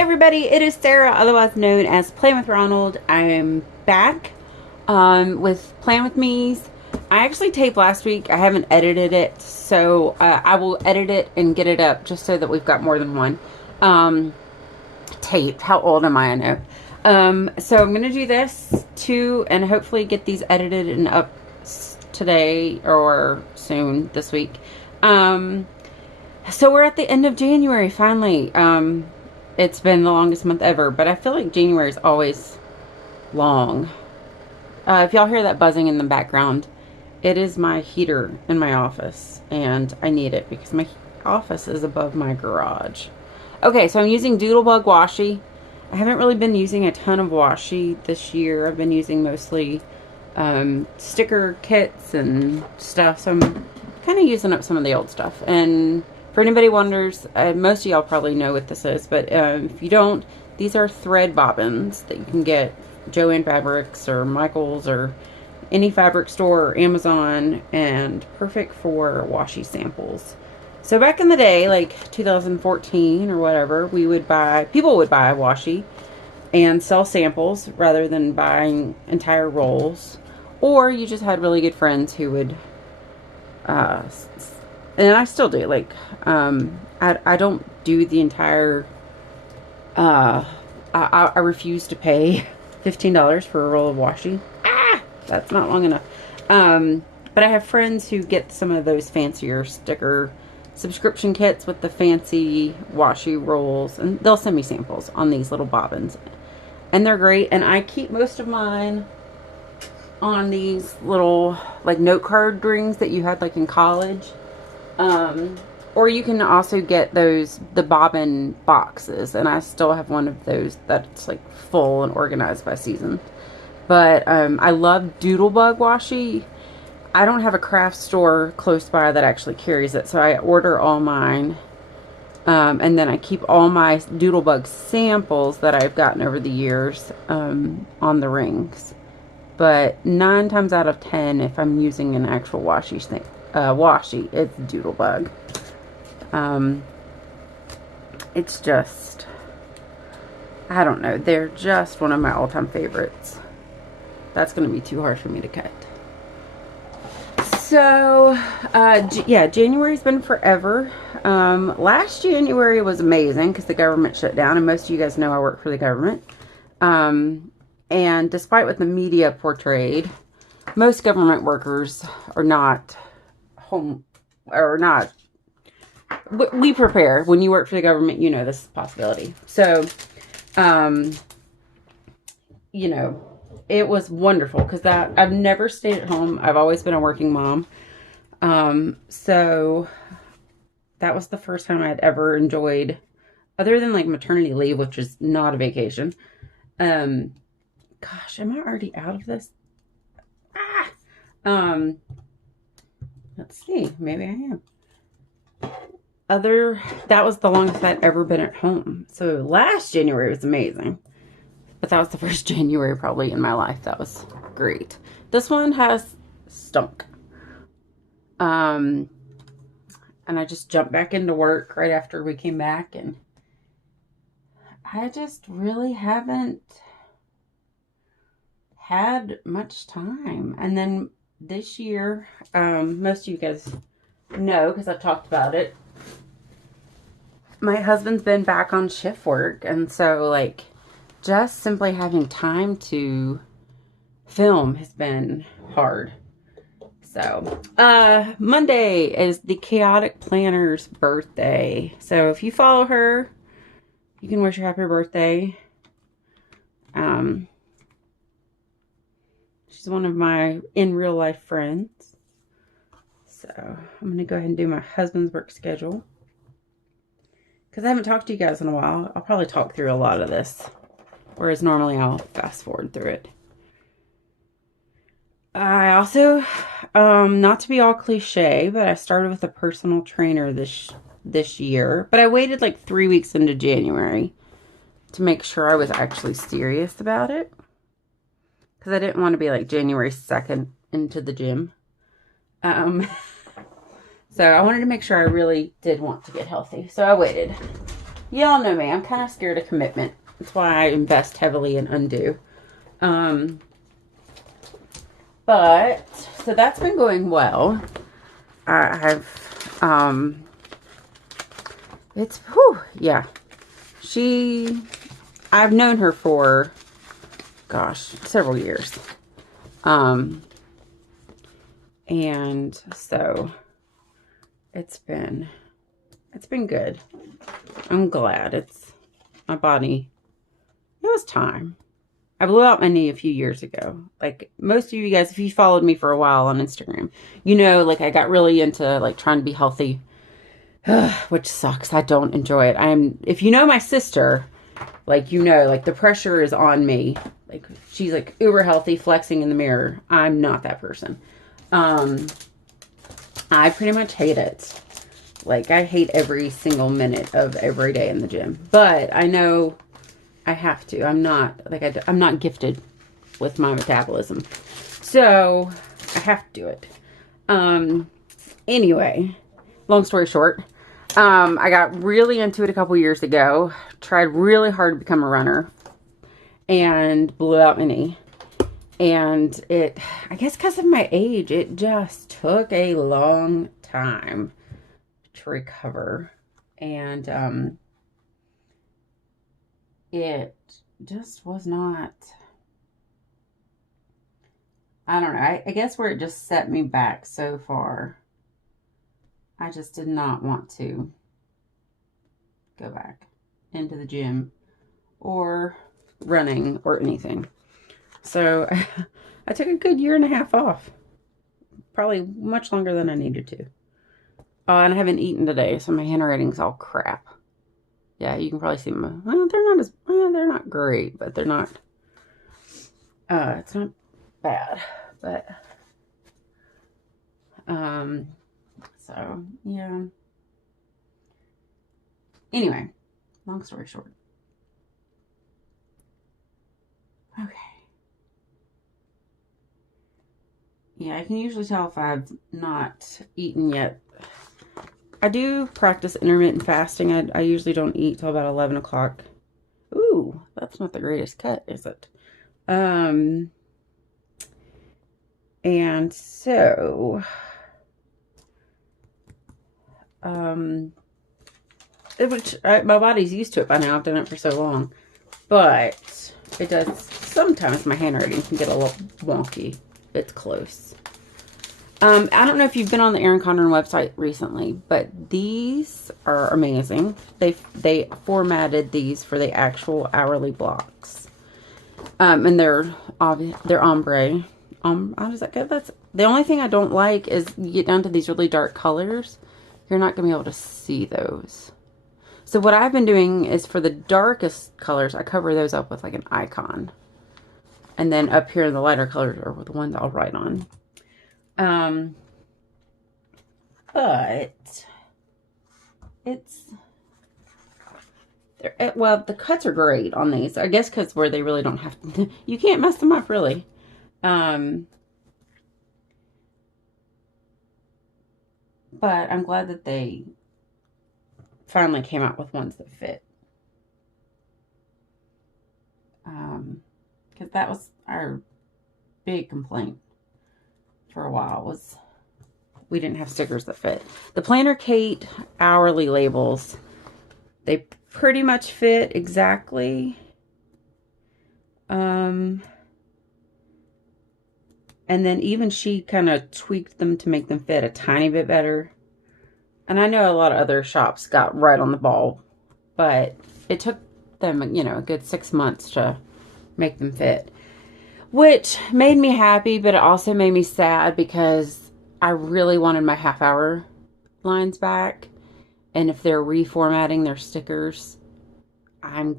everybody, it is Sarah, otherwise known as Playing with Ronald. I am back with Playing with Me's. I actually taped last week. I haven't edited it, so I will edit it and get it up just so that we've got more than one taped. How old am I know. So I'm going to do this too, and hopefully get these edited and up today or soon this week. So we're at the end of January, finally. It's been the longest month ever, but I feel like January is always long. If y'all hear that buzzing in the background, it is my heater in my office, and I need it because my office is above my garage. Okay, so I'm using Doodlebug Washi. I haven't really been using a ton of washi this year. I've been using mostly sticker kits and stuff, so I'm kind of using up some of the old stuff. And for anybody wonders, most of y'all probably know what this is, but if you don't, these are thread bobbins that you can get Joann Fabrics or Michaels or any fabric store or Amazon, and perfect for washi samples. So back in the day, like 2014 or whatever, people would buy washi and sell samples rather than buying entire rolls. Or you just had really good friends who would, and I still do, like, I don't do the entire, I refuse to pay $15 for a roll of washi. That's not long enough. But I have friends who get some of those fancier sticker subscription kits with the fancy washi rolls, and they'll send me samples on these little bobbins, and they're great. And I keep most of mine on these little like note card rings that you had like in college, or you can also get the bobbin boxes, and I still have one of those that's like full and organized by season. But I love Doodlebug Washi. I don't have a craft store close by that actually carries it, so I order all mine. And then I keep all my Doodlebug samples that I've gotten over the years on the rings. But 9 times out of 10, if I'm using an actual washi, it's Doodlebug. It's just, I don't know, they're just one of my all-time favorites. That's going to be too hard for me to cut. So, yeah, January's been forever. Last January was amazing because the government shut down, and most of you guys know I work for the government. And despite what the media portrayed, most government workers are not home, or not. We prepare. When you work for the government, you know this is a possibility. So, you know, it was wonderful because I've never stayed at home. I've always been a working mom. So that was the first time I'd ever enjoyed, other than like maternity leave, which is not a vacation. Gosh, am I already out of this? Let's see, maybe I am. That was the longest I'd ever been at home. So last January was amazing. But that was the first January probably in my life. That was great. This one has stunk. And I just jumped back into work right after we came back. And I just really haven't had much time. And then this year, most of you guys know because I've talked about it, my husband's been back on shift work. And so, like, just simply having time to film has been hard. So, Monday is the Chaotic Planner's birthday. So if you follow her, you can wish her happy birthday. She's one of my in real life friends. So I'm going to go ahead and do my husband's work schedule, because I haven't talked to you guys in a while. I'll probably talk through a lot of this, whereas normally I'll fast forward through it. I also, not to be all cliche, but I started with a personal trainer this year. But I waited like 3 weeks into January to make sure I was actually serious about it, because I didn't want to be like January 2nd into the gym. So I wanted to make sure I really did want to get healthy. So I waited. Y'all know me. I'm kind of scared of commitment. That's why I invest heavily in Undo. But, so that's been going well. Yeah. I've known her for, gosh, several years. And so it's been good. I'm glad. My body, it was time. I blew out my knee a few years ago. Like most of you guys, if you followed me for a while on Instagram, you know, like I got really into like trying to be healthy, which sucks. I don't enjoy it. If you know my sister, like, you know, like the pressure is on me. Like she's like uber healthy, flexing in the mirror. I'm not that person. I pretty much hate it. Like I hate every single minute of every day in the gym, but I know I have to. I'm not gifted with my metabolism, so I have to do it. Anyway, long story short, I got really into it a couple years ago. Tried really hard to become a runner, and blew out my knee. And I guess because of my age, it just took a long time to recover. And it just was not, I don't know, I guess where it just set me back so far, I just did not want to go back into the gym or running or anything. So I took a good year and a half off. Probably much longer than I needed to. And I haven't eaten today, so my handwriting's all crap. Yeah, you can probably see them. Well, they're not great, but they're not, it's not bad. But, so, yeah. Anyway, long story short. Okay. Yeah, I can usually tell if I've not eaten yet. I do practice intermittent fasting. I usually don't eat till about 11 o'clock. Ooh, that's not the greatest cut, is it? And so, my body's used to it by now. I've done it for so long. But it does, sometimes my handwriting can get a little wonky. It's close. I don't know if you've been on the Erin Condren website recently, but these are amazing. They formatted these for the actual hourly blocks. And they're ombre. How does that go? That's the only thing I don't like is you get down to these really dark colors, you're not going to be able to see those. So what I've been doing is for the darkest colors, I cover those up with like an icon. And then up here in the lighter colors are the ones I'll write on. But well, the cuts are great on these. I guess because where they really don't have to, you can't mess them up really. But I'm glad that they finally came out with ones that fit. Because that was our big complaint for a while, was we didn't have stickers that fit. The Planner Kate hourly labels, they pretty much fit exactly. And then even she kind of tweaked them to make them fit a tiny bit better. And I know a lot of other shops got right on the ball, but it took them, you know, a good 6 months to make them fit, which made me happy, but it also made me sad because I really wanted my half-hour lines back. And if they're reformatting their stickers, I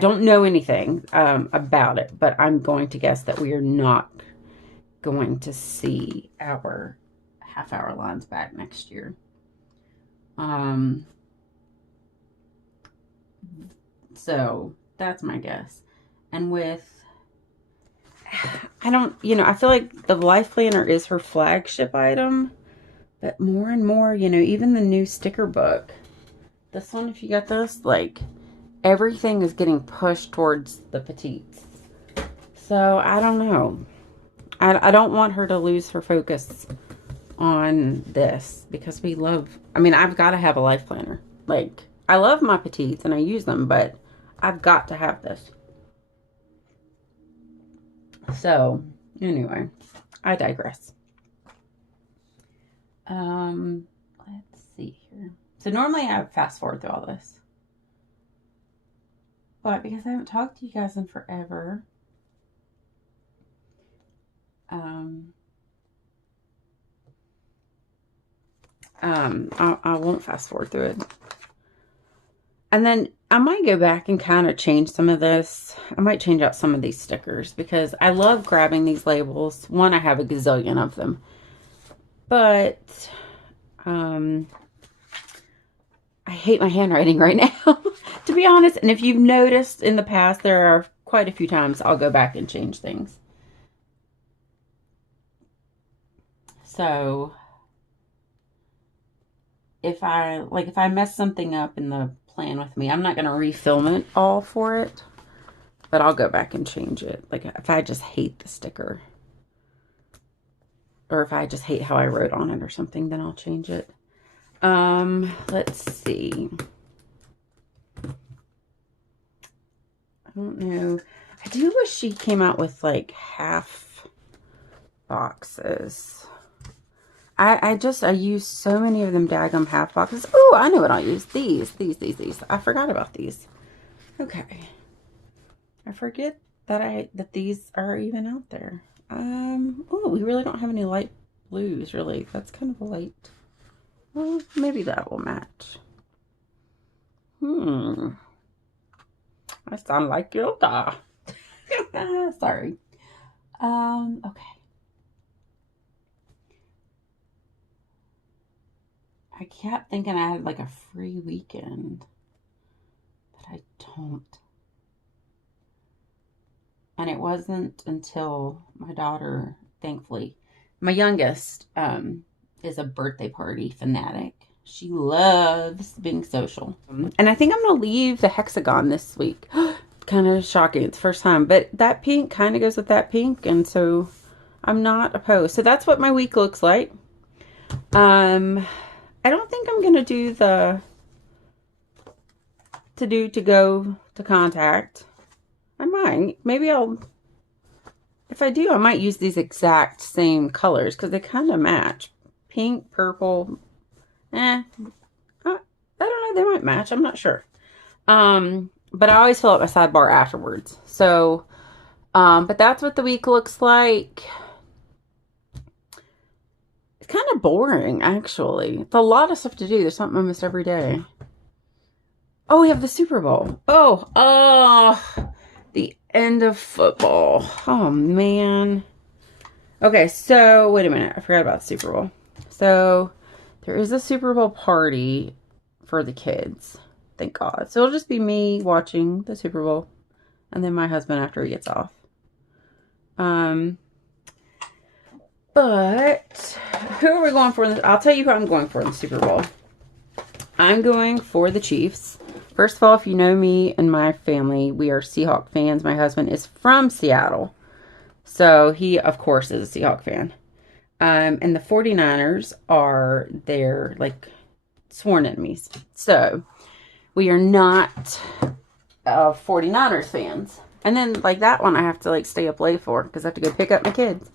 don't know anything about it, but I'm going to guess that we are not going to see our half-hour lines back next year. So that's my guess. And I feel like the Life Planner is her flagship item, but more and more, even the new sticker book, This one, if you got this, like, everything is getting pushed towards the petites. So, I don't know. I don't want her to lose her focus on this because we love, I mean, I've got to have a life planner. Like, I love my petites and I use them, but I've got to have this. So, anyway, I digress. Let's see here. So normally I would fast forward through all this. But because I haven't talked to you guys in forever, I won't fast forward through it. And then I might go back and kind of change some of this. I might change out some of these stickers because I love grabbing these labels. One, I have a gazillion of them. But I hate my handwriting right now, to be honest. And if you've noticed in the past, there are quite a few times I'll go back and change things. So if I mess something up in the plan with me, I'm not going to refilm it all for it, but I'll go back and change it. Like if I just hate the sticker, or if I just hate how I wrote on it or something, then I'll change it. Let's see. I don't know. I do wish she came out with like half boxes. I use so many of them daggum half boxes. Oh, I know what I'll use. These. I forgot about these. Okay. I forget that these are even out there. Oh, we really don't have any light blues, really. That's kind of a light. Well, maybe that will match. I sound like Yoda. Sorry. Okay. I kept thinking I had like a free weekend, but I don't. And it wasn't until my daughter, thankfully, my youngest, is a birthday party fanatic. She loves being social. And I think I'm going to leave the hexagon this week. Kind of shocking. It's the first time. But that pink kind of goes with that pink. And so I'm not opposed. So that's what my week looks like. I don't think I'm going to do the to go to contact. I might. Maybe I'll, if I do, I might use these exact same colors because they kind of match. Pink, purple, I don't know, they might match. I'm not sure. But I always fill up my sidebar afterwards. So, but that's what the week looks like. It's kind of boring, actually. It's a lot of stuff to do. There's something almost every day. Oh, we have the Super Bowl. Oh, the end of football. Oh, man. Okay, so, wait a minute. I forgot about the Super Bowl. So, there is a Super Bowl party for the kids. Thank God. So, it'll just be me watching the Super Bowl. And then my husband after he gets off. But, who are we going for? I'll tell you who I'm going for in the Super Bowl. I'm going for the Chiefs. First of all, if you know me and my family, we are Seahawk fans. My husband is from Seattle. So, he, of course, is a Seahawk fan. And the 49ers are their, like, sworn enemies. So, we are not 49ers fans. And then, like, that one I have to, like, stay up late for because I have to go pick up my kids.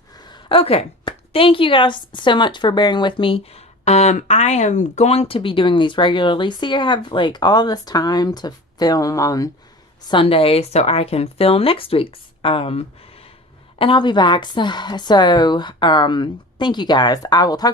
Okay. Thank you guys so much for bearing with me. I am going to be doing these regularly. See, I have, like, all this time to film on Sunday so I can film next week's. And I'll be back. So thank you guys. I will talk to you.